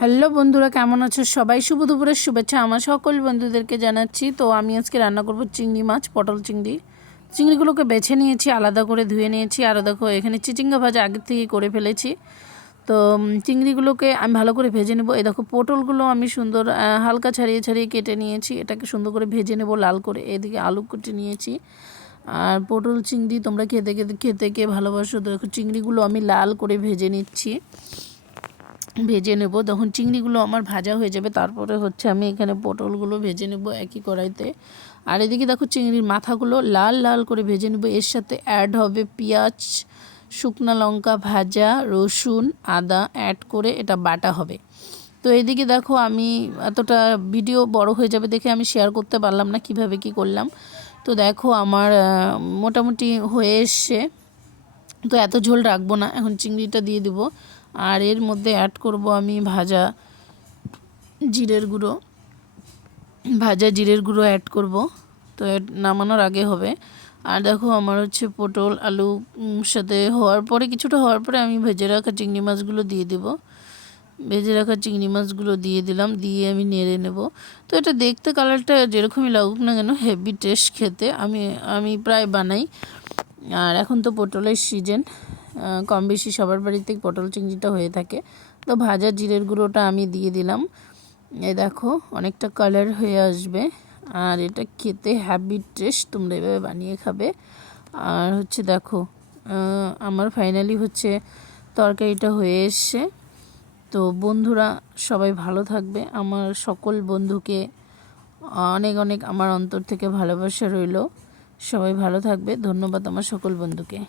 Hello বন্ধুরা, কেমন আছো সবাই? শুভ দুপুরের শুভেচ্ছা আমার সকল বন্ধুদেরকে জানাচ্ছি। তো আমি আজকে রান্না করব চিংড়ি মাছ, পটল চিংড়ি। চিংড়িগুলোকে বেছে নিয়েছি, আলাদা করে ধুয়ে নিয়েছি। আর দেখো এখানে চিচিঙ্গা ভাজা আগের থেকেই করে ফেলেছি। তো চিংড়িগুলোকে আমি ভালো করে ভেজে নেব। এই দেখো পটলগুলো আমি সুন্দর হালকা ছাড়িয়ে ছাড়িয়ে কেটে নিয়েছি। এটাকে সুন্দর করে ভেজে নেব লাল করে। এদিকে আলু কেটে নিয়েছি। আর পটল চিংড়ি তোমরা খেতে কে ভালোবাসো? দেখো চিংড়িগুলো আমি লাল করে ভেজে নিচ্ছি, ভেজে নেব। তখন চিংড়িগুলো আমার ভাজা হয়ে যাবে, তারপরে হচ্ছে আমি এখানে পটলগুলো ভেজে নেব একই কড়াইতে। আর এদিকে দেখো চিংড়ির মাথাগুলো লাল লাল করে ভেজে নেব। এর সাথে অ্যাড হবে পেঁয়াজ, শুকনো লঙ্কা ভাজা, রসুন, আদা অ্যাড করে এটা বাটা হবে। তো এইদিকে দেখো আমি এতটা ভিডিও বড় হয়ে যাবে দেখে আমি শেয়ার করতে পারলাম না কিভাবে কি করলাম। তো দেখো আমার মোটামুটি হয়ে এসছে। তো এত ঝোল রাখবো না, এখন চিংড়িটা দিয়ে দেবো। আর এর মধ্যে অ্যাড করব আমি ভাজা জিরের গুঁড়ো অ্যাড করব। তো নামানোর আগে হবে। আর দেখো আমার হচ্ছে পটল আলু সাথে হওয়ার পরে, কিছুটা হওয়ার পরে আমি ভেজে রাখা চিংড়ি মাছগুলো দিয়ে দেব। ভেজে রাখা চিংড়ি মাছগুলো দিয়ে দিলাম, দিয়ে আমি নেড়ে নেব। তো এটা দেখতে কালারটা যেরকমই লাগুক না কেন হেভি টেস্ট খেতে। আমি প্রায় বানাই। আর এখন তো পটলের সিজন, কম বেশি সবার বাড়িতেই পটল চিংড়িটা হয়ে থাকে। তো ভাজা জিরের গুঁড়োটা আমি দিয়ে দিলাম। এই দেখো অনেকটা কালার হয়ে আসবে। আর এটা খেতে হ্যাভি টেস্ট, তোমরা এভাবে বানিয়ে খাবে। আর হচ্ছে দেখো আমার ফাইনালি হচ্ছে তরকারিটা হয়ে এসছে। তো বন্ধুরা সবাই ভালো থাকবে। আমার সকল বন্ধুকে অনেক অনেক আমার অন্তর থেকে ভালোবাসা রইল। সবাই ভালো থাকবে। ধন্যবাদ আমার সকল বন্ধুকে।